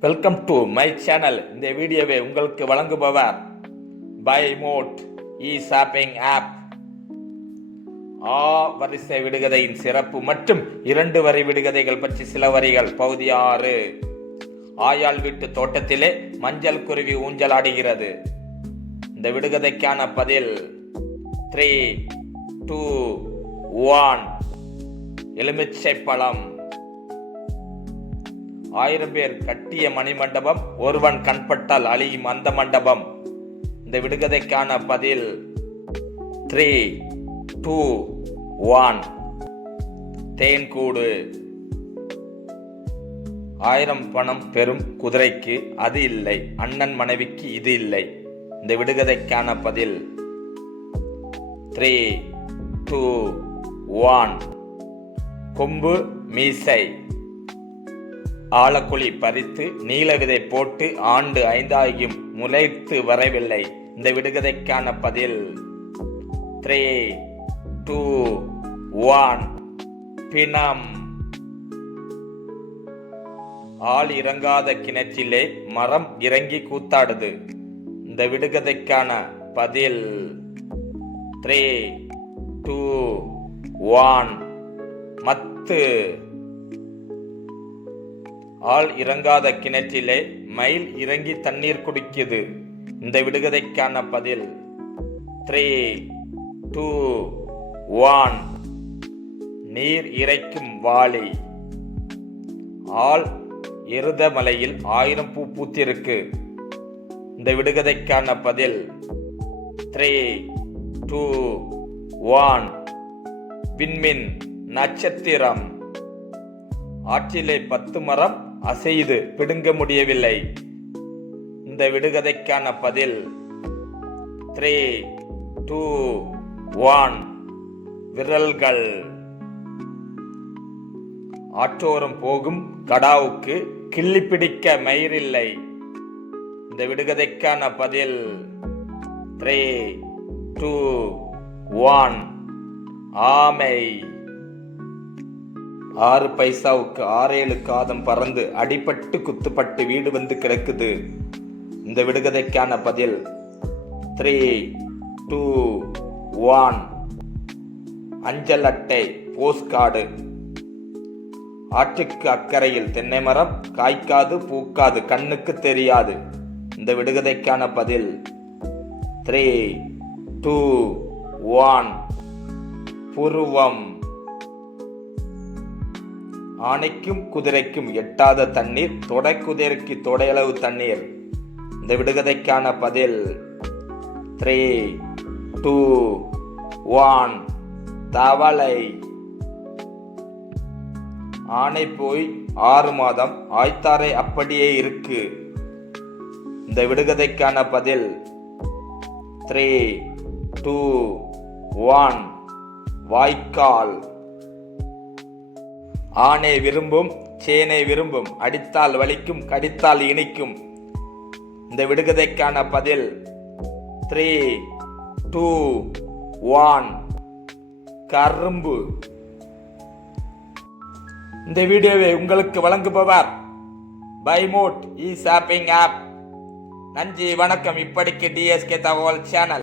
Welcome to my channel இந்த வீடியோவை உங்களுக்கு வழங்குபவர் பை மோட் இ ஷாப்பிங் ஆப் ஆ வரிசை விடுகதையின் சிறப்பு மற்றும் இரண்டு வரி விடுகதைகள் பற்றி சில வரிகள். பகுதி ஆறு. ஆயாள் வீட்டு தோட்டத்திலே மஞ்சள் குருவி ஊஞ்சல் ஆடுகிறது. இந்த விடுகதைக்கான பதில் த்ரீ டூ ஒன் எலுமிச்சை பழம். ஆயிரம் பேர் கட்டிய மணிமண்டபம் ஒருவன் கண்பட்டால் அழியும் அந்த மண்டபம். இந்த விடுகதைக்கான பதில் த்ரீ டூ ஒன் தேன்கூடு. ஆயிரம் பணம் பெறும் குதிரைக்கு அது இல்லை அண்ணன் மனைவிக்கு இது இல்லை. இந்த விடுகதைக்கான பதில் த்ரீ டூ ஒன் கொம்பு மீசை. ஆலக்குழி பறித்து நீல விதை போட்டு ஆண்டு ஐந்தாகியும் முளைத்து வரவில்லை. இந்த விடுகதைக்கான பதில் த்ரீ டூ ஒன் பிணம். ஆள் இறங்காத கிணற்றிலே மரம் இறங்கி கூத்தாடுது. இந்த விடுகதைக்கான பதில் த்ரீ டூ ஒன் மத்து. ஆள் இறங்காத கிணற்றிலே மயில் இறங்கி தண்ணீர் குடிக்குது. இந்த விடுகதைக்கான பதில். த்ரீ டூ ஒன் நீர் இறைக்கும் வாளி. ஆள் எருதமலையில் ஆயிரம் பூ பூத்திருக்கு. இந்த விடுகதைக்கான பதில். த்ரீ டூ ஒன் விண்மின் நட்சத்திரம். ஆற்றிலே பத்து மரம் அசைது பிடுங்க முடியவில்லை. இந்த விடுகதைக்கான பதில் த்ரீ டூ ஒன் விரல்கள். ஆற்றோரம் போகும் கடாவுக்கு கிள்ளி பிடிக்க மயிரில்லை. இந்த விடுகதைக்கான பதில் த்ரீ டூ ஒன் ஆமை. ஆறு பைசாவுக்கு ஆறேழு காதம் பறந்து அடிபட்டு குத்துப்பட்டு வீடு வந்து கிடக்குது. இந்த விடுகதைக்கான பதில் த்ரீ டூ ஒன் அஞ்சல் அட்டை போஸ்ட்கார்டு ஆற்றுக்கு அக்கறையில் தென்னை மரம் காய்க்காது பூக்காது கண்ணுக்கு தெரியாது. இந்த விடுகதைக்கான பதில் த்ரீ டூ ஒன் புருவம். ஆணைக்கும் குதிரைக்கும் எட்டாத தண்ணீர் தொடை குதிரைக்கு தொடையளவு தண்ணீர். இந்த விடுகதைக்கான பதில் த்ரீ டூ ஒன் தவளை. ஆணை போய் ஆறு மாதம் ஆய்த்தாரை அப்படியே இருக்கு. இந்த விடுகதைக்கான பதில் த்ரீ டூ ஒன் வாய்க்கால். ஆணை விரும்பும் சேனை விரும்பும் அடித்தால் வலிக்கும் கடித்தால் இனிக்கும். இந்த விடுகதைக்கான பதில் த்ரீ டூ ஒன் கரும்பு. இந்த வீடியோவை உங்களுக்கு வழங்குபவர் பைமோட் இ ஷாப்பிங் ஆப். நன்றி வணக்கம். இப்படிக்கு டிஎஸ்கே தகவல் சேனல்.